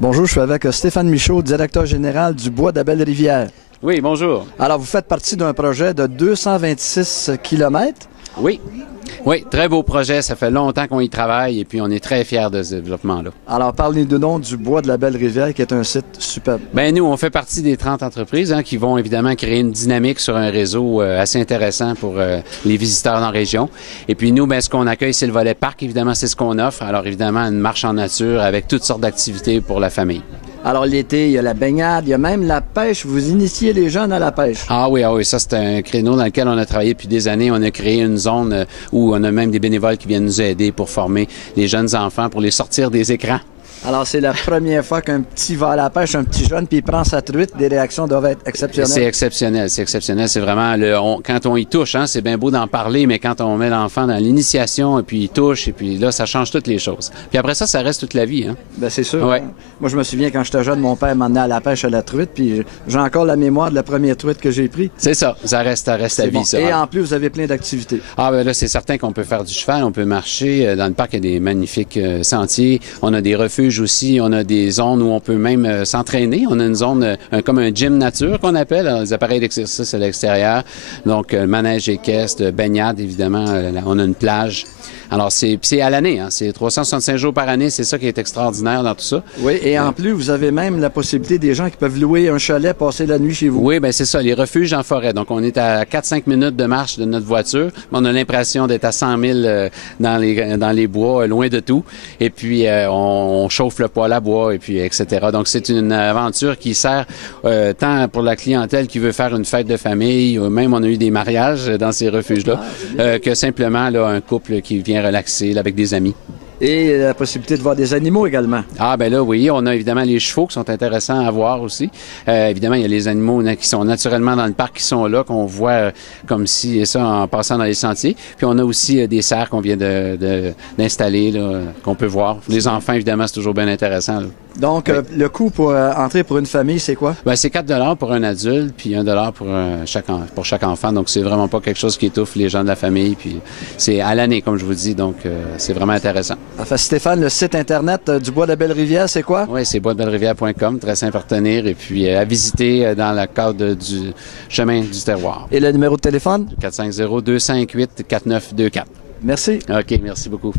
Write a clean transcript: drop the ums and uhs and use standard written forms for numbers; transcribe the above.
Bonjour, je suis avec Stéphane Michaud, directeur général du Bois de la Belle-Rivière. Oui, bonjour. Alors, vous faites partie d'un projet de 226 km. Oui. Oui, très beau projet. Ça fait longtemps qu'on y travaille et puis on est très fiers de ce développement-là. Alors, parlez-nous du Bois de la Belle-Rivière, qui est un site superbe. Bien, nous, on fait partie des 30 entreprises qui vont évidemment créer une dynamique sur un réseau assez intéressant pour les visiteurs dans la région. Et puis nous, bien, ce qu'on accueille, c'est le volet parc. Évidemment, c'est ce qu'on offre. Alors, évidemment, une marche en nature avec toutes sortes d'activités pour la famille. Alors, l'été, il y a la baignade, il y a même la pêche. Vous initiez les jeunes à la pêche. Ah oui, ça, c'est un créneau dans lequel on a travaillé depuis des années. On a créé une zone où on a même des bénévoles qui viennent nous aider pour former les jeunes enfants, pour les sortir des écrans. Alors, c'est la première fois qu'un petit va à la pêche, un petit jeune, puis il prend sa truite. Les réactions doivent être exceptionnelles. C'est exceptionnel, c'est exceptionnel. C'est vraiment, quand on y touche, c'est bien beau d'en parler, mais quand on met l'enfant dans l'initiation, et puis il touche, et puis là, ça change toutes les choses. Puis après ça reste toute la vie. Bien, c'est sûr. Ouais. Moi, je me souviens, quand j'étais jeune, mon père m'emmenait à la pêche à la truite, puis j'ai encore la mémoire de la première truite que j'ai prise. C'est ça reste à vie, bon. ça. Et en plus, vous avez plein d'activités. Ah, ben là, c'est certain qu'on peut faire du cheval, on peut marcher. Dans le parc, il y a des magnifiques sentiers. On a des refuges aussi, on a des zones où on peut même s'entraîner. On a une zone comme un gym nature qu'on appelle, des appareils d'exercice à l'extérieur. Donc, manège équestre, baignade, évidemment. On a une plage. Alors, c'est à l'année. C'est 365 jours par année. C'est ça qui est extraordinaire dans tout ça. Oui, et en plus, vous avez même la possibilité des gens qui peuvent louer un chalet, passer la nuit chez vous. Oui, bien c'est ça, les refuges en forêt. Donc, on est à 4-5 minutes de marche de notre voiture. On a l'impression d'être à 100 000 dans les bois, loin de tout. Et puis, on chauffe le poêle à bois, et puis etc. Donc, c'est une aventure qui sert tant pour la clientèle qui veut faire une fête de famille, ou même on a eu des mariages dans ces refuges-là, que simplement là, un couple qui vient relaxer là, avec des amis. Et la possibilité de voir des animaux également. Ah, ben là, oui. On a évidemment les chevaux qui sont intéressants à voir aussi. Évidemment, il y a les animaux qui sont naturellement dans le parc qui sont là, qu'on voit comme si, et ça, en passant dans les sentiers. Puis on a aussi des cerfs qu'on vient d'installer, là, qu'on peut voir. Les enfants, évidemment, c'est toujours bien intéressant, là. Donc, oui. Le coût pour entrer pour une famille, c'est quoi? Ben, c'est 4 $ pour un adulte, puis 1 $ pour chaque enfant. Donc, c'est vraiment pas quelque chose qui étouffe les gens de la famille. Puis c'est à l'année, comme je vous dis. Donc, c'est vraiment intéressant. Enfin, Stéphane, le site Internet du Bois de la Belle-Rivière, c'est quoi? Oui, c'est boisdebellerivière.com, très simple à retenir. Et puis, à visiter dans le cadre du chemin du terroir. Et le numéro de téléphone? 450-258-4924. Merci. OK, merci beaucoup.